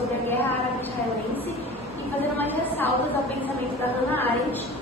sobre a guerra árabe-israelense e fazendo umas ressalvas ao pensamento da Hannah Arendt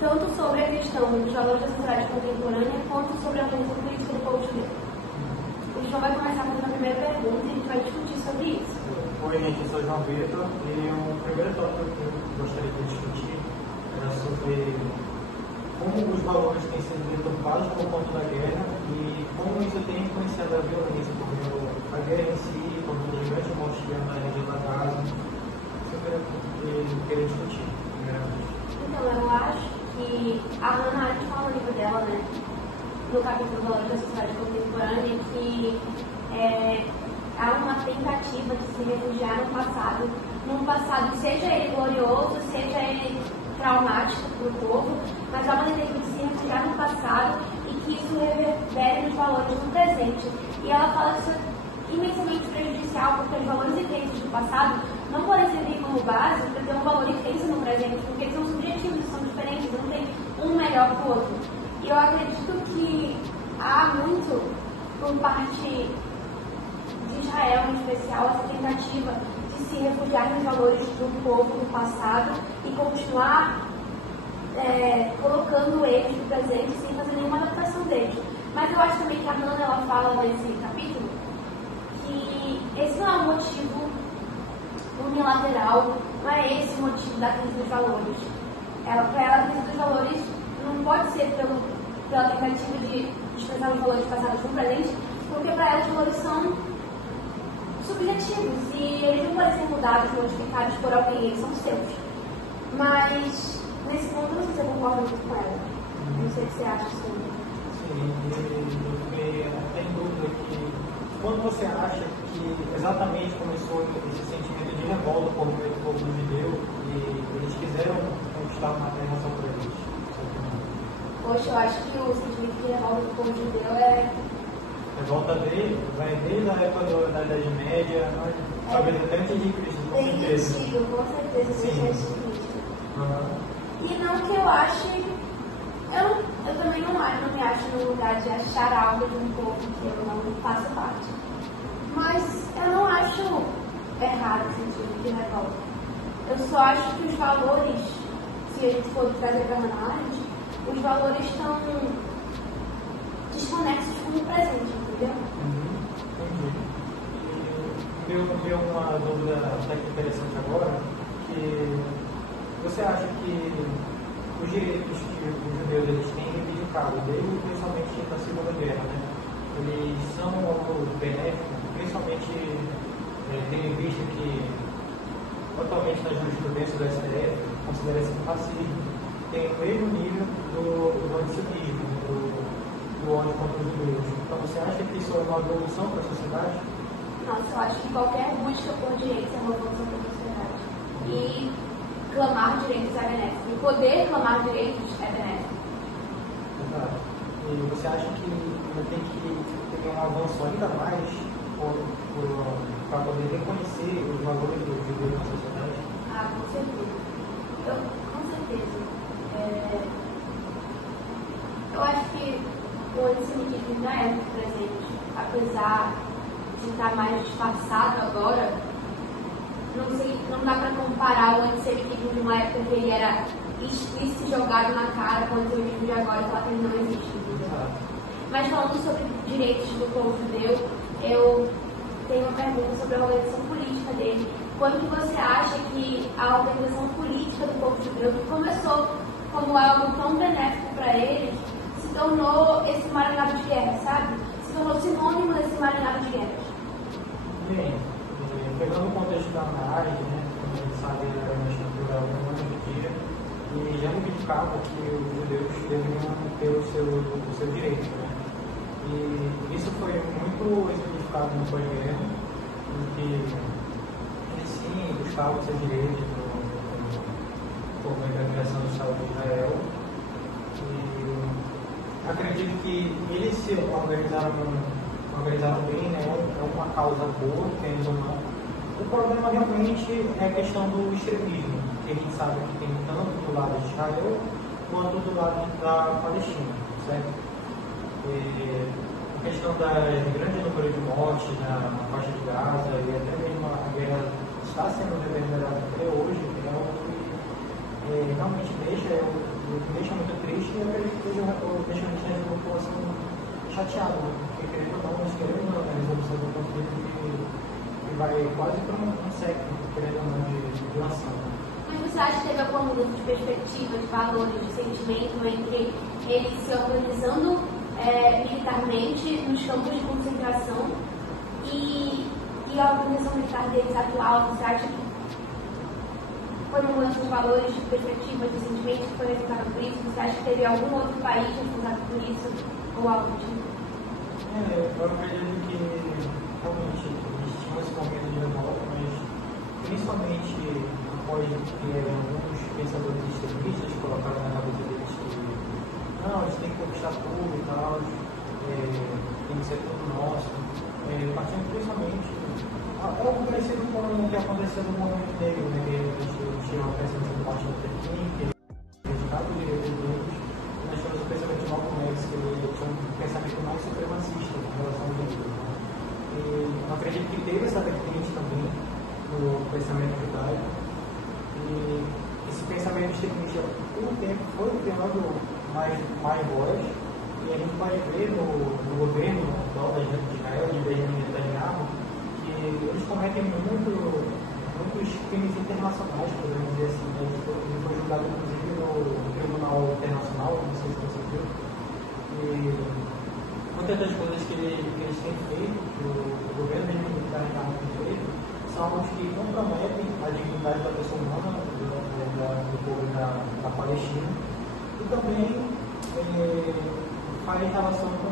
tanto sobre a questão dos valores da sociedade contemporânea quanto sobre a organização política do povo judeu. O João vai começar fazendo a primeira pergunta e a gente vai discutir sobre isso. Oi, gente, eu sou João Vitor e o primeiro tópico que eu gostaria de discutir era sobre como os valores têm sido deturpados por conta da guerra e como isso tem influenciado a violência, porque a guerra em si, como os grandes mortes que na região da Gaza, isso eu queria discutir, primeiramente. Então, eu acho que a Hannah Arendt fala no livro dela, né, no capítulo Valores da Sociedade Contemporânea, que há uma tentativa de se refugiar no passado, num passado, seja ele glorioso, seja ele traumático para o povo, mas há uma tentativa de se refugiar no passado e que isso reverbere nos valores no presente. E ela fala que isso é imensamente prejudicial, porque os valores intensos do passado não podem servir como base para ter um valor intenso no presente, porque eles são subjetivos, são diferentes, não tem um melhor que o outro. E eu acredito que há muito, por parte de Israel em especial, essa tentativa de se refugiar nos valores do povo do passado e continuar colocando eles no presente sem fazer nenhuma adaptação deles. Mas eu acho também que a Hannah ela fala nesse capítulo que esse não é um motivo unilateral, não é esse o motivo da crise dos valores. Para ela, a crise dos valores não pode ser pela tentativa de expressar os valores passados no presente, porque para ela os valores são subjetivos e eles não podem ser mudados, modificados por alguém, eles são seus. Mas, nesse ponto, eu não sei se eu concordo muito com ela. Não sei o que você acha sobre. Sim, eu fiquei até em dúvida que quando você acha que exatamente começou esse sentimento de revolta por meio do povo judeu e eles quiseram conquistar uma terra só por eles? Poxa, eu acho que o sentimento de revolta do povo judeu é... Revolta dele, vai desde a época da Idade Média, talvez até antes de Cristo, com bem certeza. antigo, com certeza, Sim. antes de Cristo. E não que eu ache... Eu também não me acho no lugar de achar algo de um povo que eu não faço parte. Mas eu não acho errado o sentido de revolta. Eu só acho que os valores, se a gente for trazer para a Hannah Arendt, os valores estão desconexos com o presente, entendeu? Entendi. Me deu uma dúvida até que interessante agora, que você acha que os direitos que os judeus eles têm reivindicado, desde principalmente na Segunda Guerra, né? Eles são algo benéfico, principalmente tendo em vista que atualmente na jurisprudência do STF considera-se que o racismo tem o mesmo nível do antissemitismo, do ódio contra os judeus. Então você acha que isso é uma evolução para a sociedade? Nossa, eu acho que qualquer busca por direitos é uma evolução para a sociedade. E clamar direitos é benéfico. E poder clamar direitos é benéfico. Exato. E você acha que ainda tem que ter um avanço ainda mais para poder reconhecer os valores do judeu na sociedade? Ah, com certeza. Com certeza. Eu acho que o antissemitismo já é muito presente, apesar de estar mais disfarçado agora. Não dá para comparar o antissemitismo de uma época que ele era explícito e jogado na cara com o antissemitismo de agora, que ele não existe. Mas falando sobre direitos do povo judeu, eu tenho uma pergunta sobre a organização política dele. Quando que você acha que a organização política do povo judeu, que começou como algo tão benéfico para eles, se tornou esse emaranhado de guerra, sabe? Se tornou sinônimo desse emaranhado de guerras? Bem, pegando o contexto da Arendt, né, como a gente sabe, ela era uma estrutura dia e já indicava que os judeus deveriam ter o seu direito, né? E isso foi muito exemplificado no pós-guerra, em que eles sim buscavam seus direitos por meio da criação do Estado de Israel. E acredito que eles se organizaram bem, né? É uma causa boa, querendo ou não. O problema realmente é a questão do extremismo, que a gente sabe que tem tanto do lado de Israel quanto do lado da Palestina, certo? questão do grande número de mortes na faixa de Gaza e até mesmo a guerra está sendo reverberada até hoje, é algo que realmente me deixa muito triste e eu acredito que deixa a gente nessa população chateada, né? Porque querendo ou não, nós queremos a resolução do conflito que vai quase para um século, querendo ou não, de duração. Mas você acha que teve alguma mudança de perspectiva, de valores, de sentimento entre eles se organizando militarmente nos campos de concentração e a organização militar deles atual? Você acha que foi uma mudança de valores, de perspectiva, de sentimento que foi resultado por isso? Você acha que teve algum outro país responsável por isso ou algo do tipo? Eu acredito que realmente eles tinham esse momento de revolta, mas principalmente após que alguns pensadores extremistas colocaram na cabeça deles que não, eles têm que conquistar tudo e tal, tem que ser tudo nosso. Partindo principalmente, algo parecido com o que aconteceu no movimento negro, né? Que eles tinham o pensamento do Martin Luther King, que reivindicava os direitos negros, e nós temos o pensamento de Malcolm X, que ele tinha um pensamento mais supremacista em relação ao negro. E eu acredito que teve essa vertente também no pensamento judaico, e esse pensamento extremista, por um tempo, foi criando mais voz, e a gente pode ver no governo atual de Israel, de Benjamin Netanyahu, que eles cometem muitos crimes internacionais, podemos dizer assim. Ele foi julgado, inclusive, no Tribunal Internacional, não sei se você viu, e muitas das coisas que eles têm feito, que o governo de Netanyahu tem feito, são os que comprometem a dignidade da pessoa humana, do povo da Palestina, e também faz em relação com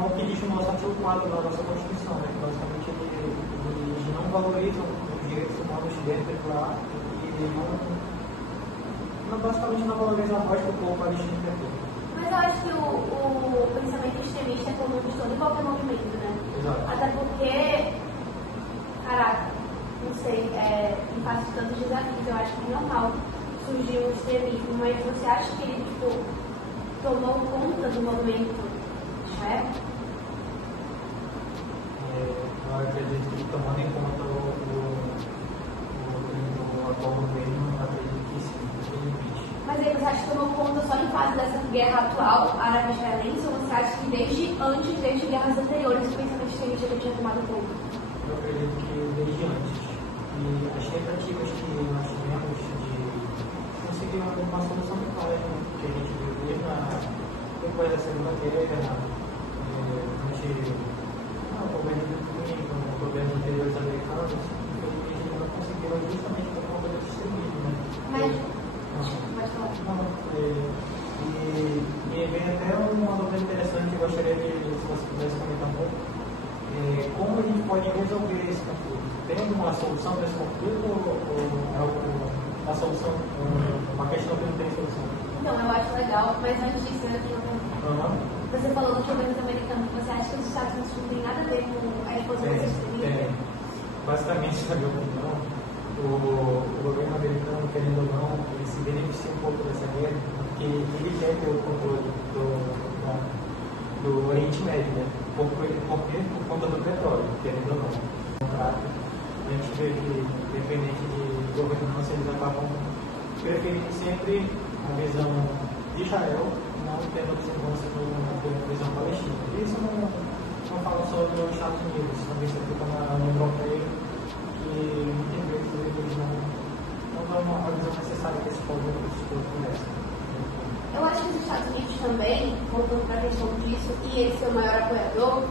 algo que diz no nosso artigo 4 da nossa Constituição, né? Que basicamente eles não valorizam os direitos humanos dentro de lá e basicamente não valorizam a voz que o povo palestino quer ter. Mas eu acho que o pensamento extremista é comum de todo e qualquer movimento, né? Exato. Até porque, caraca, não sei, em face de tantos desafios, eu acho que é normal surgir um extremismo, mas você acha que ele, tomou conta do movimento de Israel? Eu acredito que tomando em conta o atual governo, eu acredito que sim, infelizmente. Mas aí você acha que tomou conta só em face dessa guerra atual árabe-israelense, ou você acha que desde guerras anteriores, o pensamento extremista já tinha tomado conta? Eu acredito que desde antes. E as tentativas que nós tivemos de conseguir uma solução de paz, né? Que a gente viu depois da Segunda Guerra, o governo britânico, o governo anteriores americanos, infelizmente não conseguiram justamente por conta desse extremismo, né? Mas, pode falar. E vem até uma dúvida interessante, eu gostaria de, se você pudesse comentar um pouco, como a gente pode resolver esse conflito? Tem alguma solução para esse conflito ou é uma solução, uma questão que não tem solução? Então, eu acho legal, mas antes disso, eu tenho uma pergunta. Você falou dos governos americanos, você acha que os Estados Unidos não tem nada a ver com a exposição desse extremismo? Basicamente, na minha opinião, o governo americano, querendo ou não, ele se beneficia um pouco dessa guerra, porque ele quer ter o controle do Oriente Médio, né? Por conta do petróleo, querendo ou não. A gente vê que, independente de governança, eles acabam preferindo sempre a visão de Israel, não tendo observância da visão palestina. Isso não fala só dos Estados Unidos, também se aplica na União Europeia, que muitas vezes eles não dão a visão necessária que esse povo conhece. Eu acho que os Estados Unidos também, voltando para a questão disso, e ele ser o maior apoiador,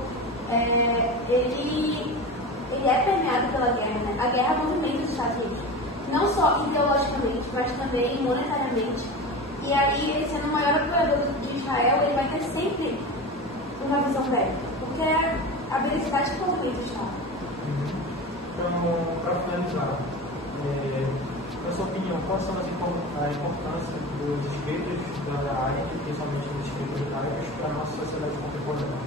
ele é permeado pela guerra, né? A guerra movimenta os Estados Unidos, não só ideologicamente, mas também monetariamente. E aí, ele sendo o maior apoiador de Israel, ele vai ter sempre uma visão bélica, porque é a velocidade que movimenta o Estado. Então, para finalizar, na sua opinião, quais são a importância dos escritos da área, principalmente dos escritos judaicos, para a nossa sociedade contemporânea?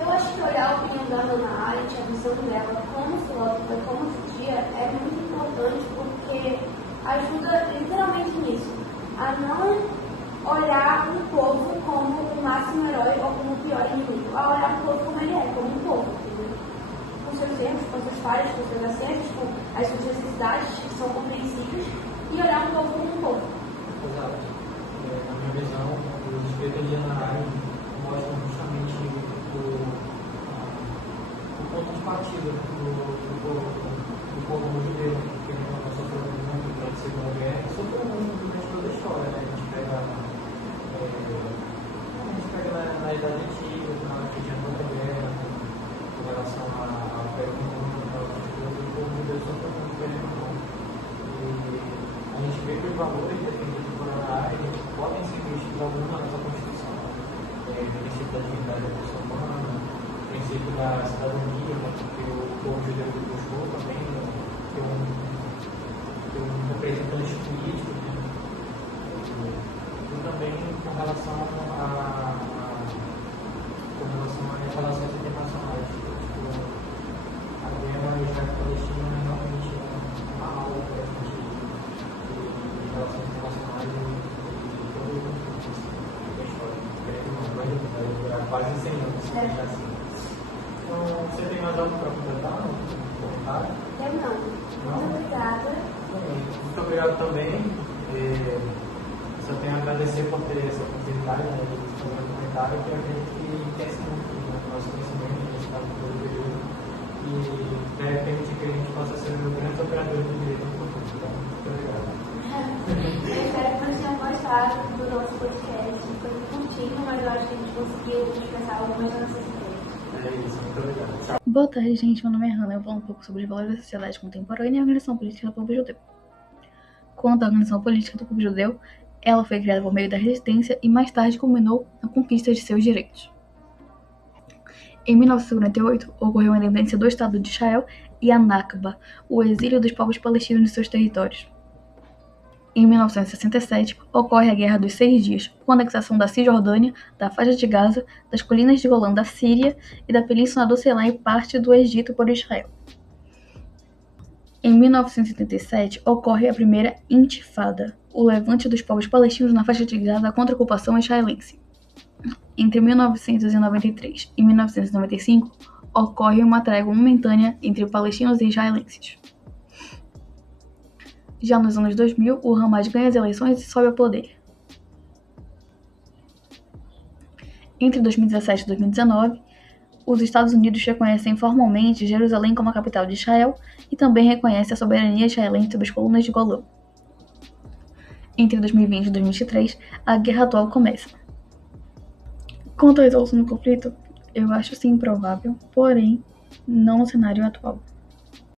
Eu acho que olhar a opinião da Hannah Arendt, a visão dela como filósofa, como judia, é muito importante porque ajuda literalmente nisso, a não olhar o povo como o máximo herói ou como o pior inimigo, a olhar o povo como ele é, como um povo, entendeu? Com seus erros, com suas falhas, com seus acertos, com as suas necessidades que são compreensíveis, e olhar o povo como um povo. Exato. Na minha visão, os escritos de Hannah Arendt mostram justamente o ponto de partida do povo judeu, que não sofreu muito durante a Segunda Guerra, sofreu muito durante toda a história. Né? A gente pega na Idade Antiga, que tinha tanta guerra, com relação ao Império Romano, o povo judeu sofreu muito com ele. A gente vê que os valores defendidos por Hannah Arendt podem ser vistos alguns na nossa Constituição. O princípio da dignidade da pessoa humana, o princípio da cidadania, né, porque o povo judeu buscou também ter um representante político, né, e também com relação a relações internacionais. A guerra Israel-Palestina é realmente uma aula para a gente de relações internacionais e todo a história. Vai durar quase 100 anos, se deixar assim. Então, você tem mais algo para completar? Um comentário? Eu não. Muito obrigada. Muito obrigado também. Só tenho a agradecer por ter essa oportunidade, né, de fazer um comentário que a gente enriquece muito o nosso conhecimento, a gente está no todo período e permite que a gente possa ser um grande operador do direito no futuro. Então, muito obrigado. Eu espero que vocês tenham gostado do nosso podcast. Foi curtinho, mas eu acho que a gente conseguiu expressar algumas das nossas ideias. É isso, muito obrigado. Tchau. Boa tarde, gente. Meu nome é Hannah. Eu vou falar um pouco sobre os valores da sociedade contemporânea e a organização política do povo judeu. Quanto à organização política do povo judeu, ela foi criada por meio da resistência e mais tarde culminou na conquista de seus direitos. Em 1948, ocorreu a independência do Estado de Israel e a Nakba, o exílio dos povos palestinos de seus territórios. Em 1967, ocorre a Guerra dos 6 Dias, com a anexação da Cisjordânia, da faixa de Gaza, das colinas de Golã da Síria e da península do Sinai e parte do Egito por Israel. Em 1977, ocorre a primeira Intifada, o levante dos povos palestinos na faixa de Gaza contra a ocupação israelense. Entre 1993 e 1995, ocorre uma trégua momentânea entre palestinos e israelenses. Já nos anos 2000, o Hamas ganha as eleições e sobe ao poder. Entre 2017 e 2019, os Estados Unidos reconhecem formalmente Jerusalém como a capital de Israel e também reconhecem a soberania israelense sobre as colunas de Golã. Entre 2020 e 2023, a guerra atual começa. Quanto à resolução do conflito, eu acho sim improvável, porém, não no cenário atual.